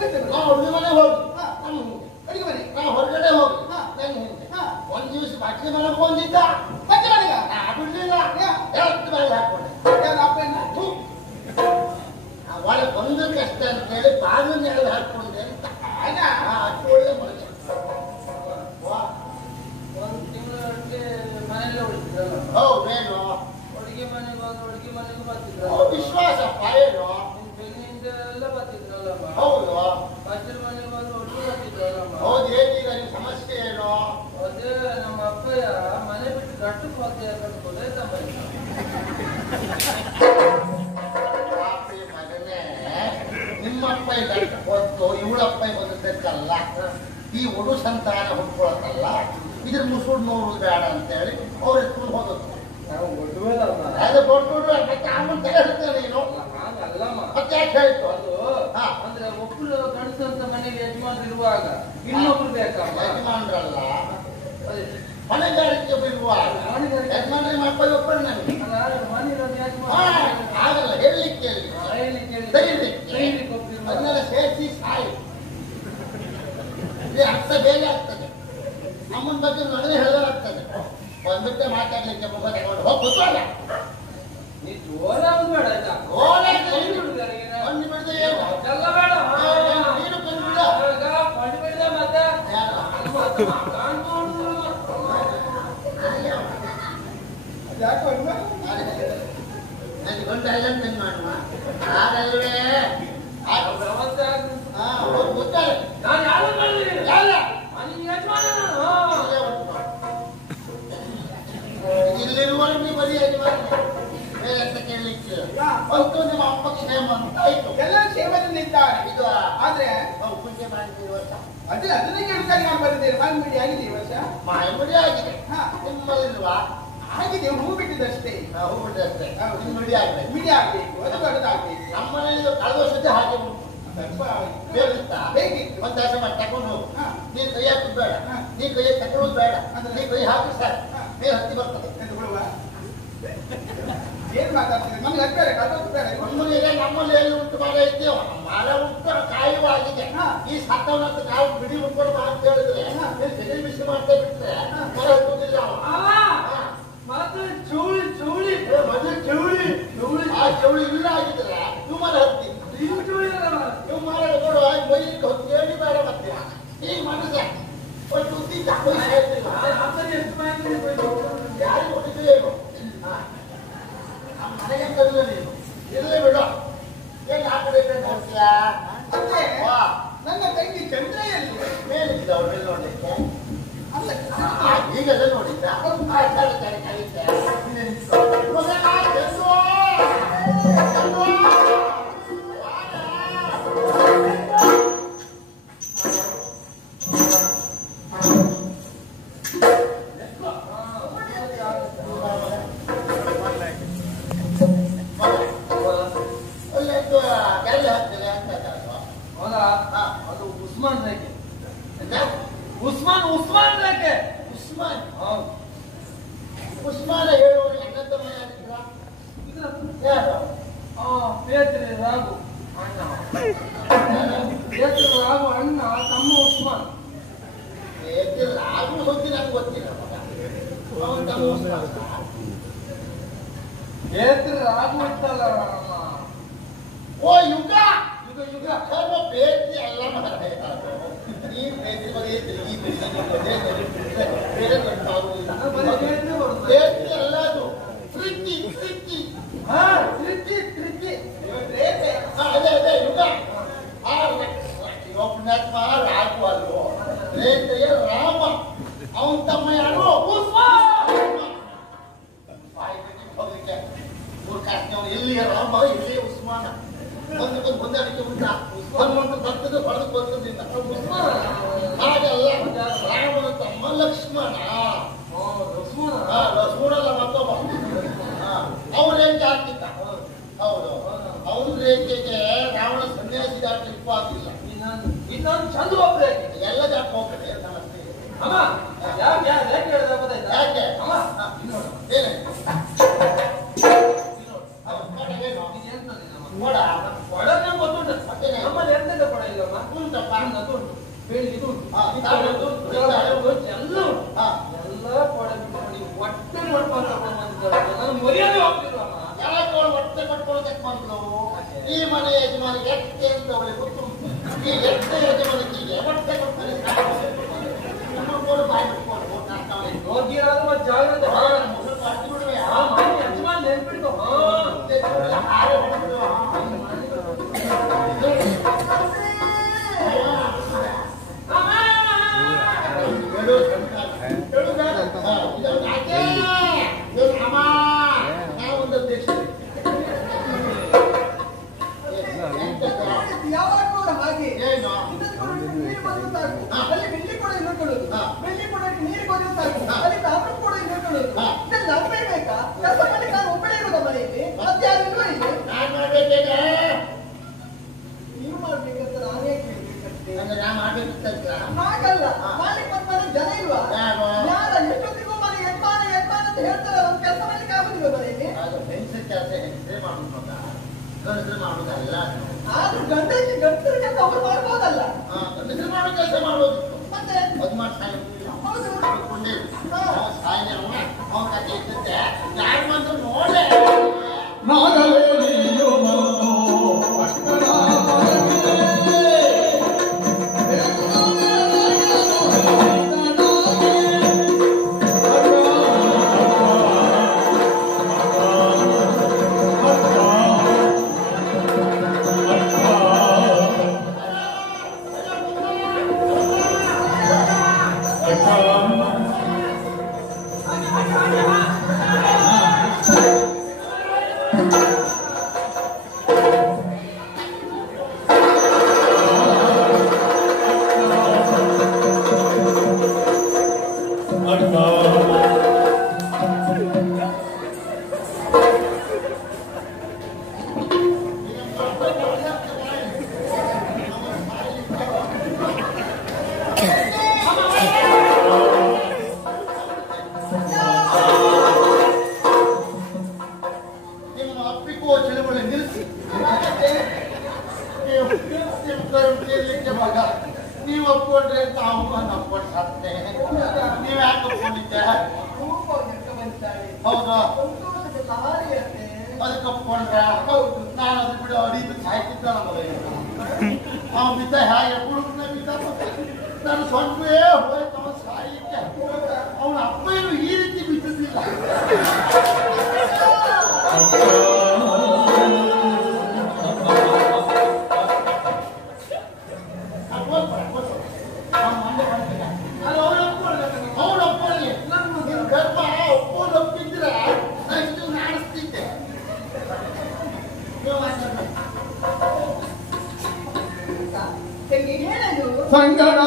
ಹುಡುಗಿ ಮನೆ ಹೋಗಿ ಅಡಿಗೆ ಮನೆ ನಾ ಹೊರಗಡೆ ಹೋಗಿ ನನ್ನ ಹಿಂದೆ ಒಂದ್ ದಿವಸ ಬಟ್ಟೆ ಮನೆಗೆ ಬಂದಿದ್ದ ಬಟ್ಟೆ ಮನೆಗ ಬಿಡ್ಲಿಲ್ಲ ಎಷ್ಟು ಮೇಲೆ ಹಾಕೊಂಡೆ ಒಳ ಬಂದ ಕಷ್ಟ ಅಂತ ಹೇಳಿ ಬಾಗಿಲು ನೆರಳು ಹಾಕೊಂಡೆ ಅಂತ ಅಷ್ಟು ಒಳ್ಳೆ ಮನೆ ಒಂದು ತಿಂಗಳೊಳಗೆ ಮನೆಯಲ್ಲೇ ಉಳಿತಿದ್ರಲ್ಲ ಹೌದೇನು ಅಡುಗೆ ಮನೆಗೆ ಬರ್ತಿದ್ರು ವಿಶ್ವಾಸಪ್ಪ ಏನು ಬೆನ್ನಿಂದ ಎಲ್ಲ ಬರ್ತಿದ್ರಲ್ಲಮ್ಮ ಹೌದು ಅಜ್ಜರ ಮನೆಗೆ ಬಂದು ಒಟ್ಟು ಬರ್ತಿದ್ರಲ್ಲಮ್ಮ ಹೌದು ಏನೀಗ ನಿಮ್ ಸಮಸ್ಯೆ ಏನು ಅದೇ ನಮ್ಮ ಅಪ್ಪಯ್ಯ ಮನೆ ಬಿಟ್ಟು ಗಟ್ಟಕ್ಕೆ ಹೋಗ್ತಾ ಕಟ್ಕೊಳ್ಳೆ ನಿಮ್ಮಪ್ಪ ಹೊತ್ತು ಇವಳಪ್ಪ ಬಂದದ್ದಕ್ಕಲ್ಲ ಈ ಒಡು ಸಂತಾನ ಹುಡ್ಕೊಳತ್ತಲ್ಲ ಇದ್ರ ಮುಸುಡ್ ನೋಡುದು ಬೇಡ ಅಂತ ಹೇಳಿ ಅವ್ರು ಎತ್ಕೊಂಡು ಹೋಗುತ್ತೆ ನೀನು ಮತ್ತೆ ಯಾಕೆ ಹೇಳ್ತು ಅದು ಅಂದ್ರೆ ಒಬ್ಬರು ಗಂಡಸು ಅಂತ ಮನೆಗೆ ಯಜಮಾನ್ರು ಇರುವಾಗ ಇನ್ನೊಬ್ರು ಬೇಕಮ್ಮ ಯಜಮಾನ್ರಲ್ಲ ಹೊಣೆಗಾರಿಕೆ ಬಿಡುವಾಗ ಯಜಮಾನ್ರಿ ಮಕ್ಕಳು ಒಬ್ಬರು ನನಗೆ ಆಗಲ್ಲ ಹೇಳಲಿಕ್ಕೆ ಅದನ್ನೆಲ್ಲ ಸೇರಿಸಿ ಸಾಯಿ ಇದು ಅರ್ಥ ಬೇರೆ ಆಗ್ತದೆ ನಮ್ಮನ ಬಗ್ಗೆ ನನಗೆ ಹೇಳಲಾಗ್ತದೆ ಬಂದ್ಬಿಟ್ಟೆ ಮಾತಾಡ್ಲಿಕ್ಕೆ ಮುಖ ತಗೊಂಡು ಹೋಗಿ ಗೊತ್ತಲ್ಲ ನೀ ಜೋರ ಬೇಡ ಕಣ್ಣು ಬಿಡದೆ ಏನು ಅದೆಲ್ಲ ಬೇಡ ನೀನು ಕಣ್ಣು ಬಿಡ ಕಣ್ಣು ಬಿಡದ ಮತ್ತೆ ನನಗೆ ಗಂಡ ಎಲ್ಲ ಮಾಡುವ ಆಗಲ್ವೇ ವ್ಯವಸ್ಥೆ ಗೊತ್ತಲ್ಲ ನಾನು ಯಾರು ಯಾರ ಇಲ್ಲಿರುವವರೆಗೂ ನೀವು ಬರೀ ಯಜಮಾನ ಬೇರೆ ಅಂತ ಕೇಳಲಿಕ್ಕೆ ಮತ್ತು ನಿಮ್ಮ ಅಪ್ಪ ಕ್ಷೇಮ ಅಂತ ಆಯ್ತು ಎಲ್ಲ ಕ್ಷೇಮದಿಂದ ಇದ್ದಾರೆ ಇದು ಆದ್ರೆ ನಾವು ಪೂಜೆ ಮಾಡಿದ್ವಿ ಈ ವರ್ಷ ಅದನ್ನೇ ಕೇಳಿದಾಗ ನಾನು ಬಂದಿದ್ದೇನೆ ಮಾಲ್ಮಿಡಿ ಆಗಿದೆ ಈ ವರ್ಷ ಮಾಯಮುಡಿ ಆಗಿದೆ ನಿಮ್ಮಲ್ಲಿಲ್ವಾ ಆಗಿದೆ ಹೂ ಬಿಟ್ಟಿದ್ದಷ್ಟೇ ಹೂ ಬಿಟ್ಟಷ್ಟೇ ಮುಡಿ ಆಗ್ಬೇಕು ಮಿಡಿ ಆಗ್ಬೇಕು ಅದು ದೊಡ್ಡದಾಗ್ಬೇಕು ನಮ್ಮನೇಲಿ ಕಳೆದ ವರ್ಷದ ಹಾಗೆ ಉಂಟು ಬೇಕಿತ್ತು ಒಂದ್ ಕೆಲಸ ಮಾಡಿ ತಗೊಂಡು ಹೋಗು ನೀನ್ ಕೈ ಹಾಕುದು ಬೇಡ ನೀ ಕೈ ತಗೊಳ್ಳೋದು ಬೇಡ ನೀ ಕೈ ಹಾಕಿ ಸರ್ ನೀರು ಹತ್ತಿ ಬರ್ತದೆ ಎಂದು ಬಿಡುವ ಏನ್ ಮಾತಾಡ್ತೀವಿ ನಮ್ಗೆ ಅದು ಬೇಡ ಕಟ್ಟೋದು ಬೇಡ ನಮ್ಮಲ್ಲಿ ಎಲ್ಲಿ ಉಂಟು ಮರ ಇದ್ದೇವ ಮರ ಉಂಟು ಕಾಯುವಾಗಿದೆ ಈ ಸತ್ತವನಂತ ನಾವು ಬಿಡಿ ಉಂಟು ಅಂತ ಹೇಳಿದ್ರೆ ತೆಗೆದು ಬಿಸಿ ಮಾಡ್ತಾ ಬಿಟ್ರೆ ಮರ ಹತ್ತುದಿಲ್ಲ ಮತ್ತೆ ಚೌಳಿ ಚೌಳಿ ಮದುವೆ ಚೌಳಿ ಚೌಳಿ ಆ ಚೌಳಿ ಇಲ್ಲ ಆಗಿದ್ರೆ ನೀವು ಮರ ಹತ್ತಿ ನೀವು ಮರ ನೋಡುವ ಮೈಲಿಕ್ಕೆ ಹೊತ್ತು ಹೇಳಿ ಬೇಡ ಮತ್ತೆ ಈ ಮನಸ್ಸ ಒಂದು ಉದ್ದಿ ತಗೊಂಡು ಯಾರು ಹೊಡಿತೀರೇನು ಮನೆಗೆ ಕಲ್ಲ ನೀನು ಇರಲೇ ಬಿಡು ಏನು ಆ ಕಡೆ ನೋಡ್ತೀಯಾ ನನ್ನ ತಂಗಿ ಚಂದ್ರೆಯಲ್ಲಿ ಮೇಲಿದ್ದ ಅವ್ರಲ್ಲಿ ನೋಡ್ಲಿಕ್ಕೆ ಈಗಲ್ಲ ನೋಡಿದ್ದ ಅದು ಉಸ್ಮಾನ್ ರೇಖೆ ಉಸ್ಮಾನ್ ರೇಖೆ ಉಸ್ಮಾನ್ ಉಸ್ಮಾನ ಹೇಳುವವರು ಎನ್ನತ್ತ ಮನೆ ಯಾರು ಪೇತ್ರಿ ರಾಘು ಅಣ್ಣ ಪೇತ್ರಿ ರಾಘು ಅಣ್ಣ ತಮ್ಮ ಉಸ್ಮಾನ್ ರಾಘು ಹೋಗಿ ನಂಗೆ ಗೊತ್ತಿಲ್ಲ ಅವನು ತಮ್ಮ ಉಸ್ಮಾನ್ ಪೇತ್ರಿ ರಾಘು ಇತ್ತಲ್ಲ ಓ ಯುಗ ಯುಗ ಯುಗ ಕರ್ಮ ಬೇತಿ ಎಲ್ಲ ಮಾರಾಯ ಈ ಬೇತಿ ಬಗ್ಗೆ ಈ ಬೇರೆ ಗೊತ್ತಾಗುವುದಿಲ್ಲ ಬೇತಿ ಎಲ್ಲ ಅದು ಪ್ರೀತಿ ಪ್ರೀತಿ ಪ್ರೀತಿ ಅದೇ ಅದೇ ಯುಗ ಪುಣ್ಯಾತ್ಮ ರಾಘು ಅಲ್ವೋ ರೇತೆಯ ರಾಮ ಅವನ ತಮ್ಮ ಯಾರು ಹೋಗ್ಲಿಕ್ಕೆ ಮೂರ್ಖಾಸ್ತಿ ಎಲ್ಲಿ ರಾಮ ಎಲ್ಲಿ ಉಸ್ಮಾನ ಒಂದು ಹೊಂದಾಣಿಕೆ ಉಂಟಾ ಹನುಮಂತ ಭಕ್ತದ ಹೊಡೆದು ಬಂದದಿಂದ ಹಾಗಲ್ಲ ರಾಮನ ತಮ್ಮ ಲಕ್ಷ್ಮಣ ಲಕ್ಷ್ಮಣಲ್ಲ ಮತ್ತೊಬ್ಬ ಅವನೇನ್ ಜಾತಿದ್ದ ಹೌದು ಅವನ ರೇಖೆಗೆ ರಾವಣ ಸನ್ಯಾಸಿ ದಾಟಲಿಕ್ಕೂ ಆಗಿಲ್ಲ ಇನ್ನೊಂದು ಚಂದ್ರ ಒಬ್ಬ ಎಲ್ಲ ದಾಟ ಹೋಗ್ತದೆ ನಮಸ್ತೆ ಅಮ್ಮ ಯಾಕೆ ಹೇಳಿದ ಗೊತ್ತಾಯ್ತಾ ಯಾಕೆ ಅಮ್ಮ ಏನೇ ಕೊಡ ಕೊಡ ನಮ್ಗೆ ಗೊತ್ತುಂಟು ನಮ್ಮಲ್ಲಿ ಎಂತೆಂತ ಕೊಡ ಇಲ್ಲ ಉಂಟಮ್ಮ ಉಂಟಪ್ಪ. ಅದು ಉಂಟು ಬೆಳ್ಳಿದು ಉಂಟು ಹಾ, ಹಿತ್ತಾಳೆ ಉಂಟು, ಹಿತ್ತಾಳೆ ಉಂಟು, ಎಲ್ಲ ಉಂಟು ಹಾ. ಎಲ್ಲ ಕೊಡ ಬಿಟ್ಟು ಹೊಟ್ಟೆ ನೋಡ್ಕೊಂಡು ನಾನು ಮರ್ಯಾದೆ ಹೋಗ್ತಿಲ್ವಮ್ಮ ಯಾಕೆ ಅವಳು ಹೊಟ್ಟೆ ಕಟ್ಕೊಳ್ಳೋದಕ್ಕೆ ಬಂದ್ಲು? ಈ ಮನೆ ಯಜಮಾನಿ ಎತ್ತೆ ಅಂತ ಅವಳಿಗೆ ಗೊತ್ತು. ಈ ಎತ್ತೆ ಯಜಮಾನಿಗೆ ಹೊಟ್ಟೆ ಕಟ್ಕೊಳ್ಳಿ ಬಾಯಿ ಬಿಟ್ಕೊಂಡು ಹೋಗ್ತಾನೆ. ಹೋಗಿರಾದ್ರೂ ಮತ್ತೆ ಜಾಗ್ರತೆ ಮುಗಿದು ಮಾಡ್ತಿ ಬಿಡುವೆ. ಯಜಮಾನ್ ನೆನ್ಪಿಡ್ಕೊ ಹಾರೆ ಹೊಡೆದ್ರು. ಯಾವಾಗ ನೋಡ ಹಾಗೆ ಏನು? ನೀರು ಬಂದು ಸಾಕು ಅಲ್ಲಿ ಬೆಳ್ಳಿ ಕೂಡ ಇಳ್ಕೊಳ್ಳೋದು ಬೆಳ್ಳಿ ಕೂಡ ನೀರು ಬಂದು ಸಾಕು ಅಲ್ಲಿ ತಾಮ್ರ ಕೂಡ ಇಳ್ಕೊಳ್ಳೋದು ಇದೆಲ್ಲ ಅರ್ಥ ಬೇಕಾ? ಕೆಲಸ ಮಾಡಿ ನಾನು ಒಬ್ಬಳೇ ಇರೋದ ಮನೆಯಲ್ಲಿ ಮತ್ತೆ ಯಾರಿಲ್ವ ಇಲ್ಲಿ? ನಾನ್ ಮಾಡ್ಬೇಕೇನೆ? ನೀವು ಮಾಡ್ಬೇಕಂತ ನಾನೇ ಕೇಳ್ಬೇಕಂತೆ. ಅಂದ್ರೆ ನಾ ಮಾಡ್ಬೇಕಿತ್ತಲ್ಲ. ಹಾಗಲ್ಲ ಮಾಡ್ಲಿಕ್ಕೆ ಮತ್ತೆ ಮನೆ ಜನ ಇಲ್ವಾ? ಯಾರು? ಯಾರ ಎಷ್ಟೊತ್ತಿಗೂ ಮನೆ ಯಜಮಾನ ಯಜಮಾನ ಅಂತ ಹೇಳ್ತಾರ ಒಂದು ಕೆಲಸ ಮಾಡ್ಲಿಕ್ಕೆ ಆಗುದಿಲ್ಲ ಮನೆಯಲ್ಲಿ. ಅದು ಹೆಂಗಸರ ಕೆಲಸ ಹೆಂಗಸರೇ ಮಾಡುದು ಮಗ, ಗಂಡಸರು ಮಾಡುದಲ್ಲ. ಆದ್ರೂ ಗಂಡಸರು ಕೆಲಸ ಅವ್ರು ಮಾಡ್ಬೋದಲ್ಲ. ಗಂಡಸರು ಮಾಡೋ ಕೆಲಸ ಮಾಡೋದು ಮತ್ತೆ ಅದು ಮಾಡಿ ಸಾಯಿ ಹೌದು. ಸಾಯಿನ ಅವನ ಕಥೆ ಇದ್ದತ್ತೆ ಯಾರು ಬಂದು ನೋಡೆ ನೀವು ಒಪ್ಕೊಂಡ್ರೆ ತಾವು ಒಪ್ಕೊಂಡು ಸಾಧ್ಯ. ನೀವ್ ಯಾಕೆ ಒಪ್ಕೊಂಡಿದ್ದೆ? ಹೌದಾ? ಅದಕ್ಕೆ ಒಪ್ಕೊಂಡ್ರ? ಹೌದು. ನಾನು ಅದ್ರ ಬಿಡು ಅಡಿದು ಸಾಯ್ತಿದ್ದ ಅವ್ನು ಬಿದ್ದ ಹೇಗೆ ಕುಡುಕ್ನ ಬಿದ್ದ ನಾನು ಸ್ವಂತವೇ ಹೋಯ್ತು ಅವನು ಸಾಯಿಕ್ಕೆ. ಅವನ ಅಪ್ಪ ಏನು ಈ ರೀತಿ ಬಿದ್ದಿದ್ದಿಲ್ಲ. ಸಂಗಡ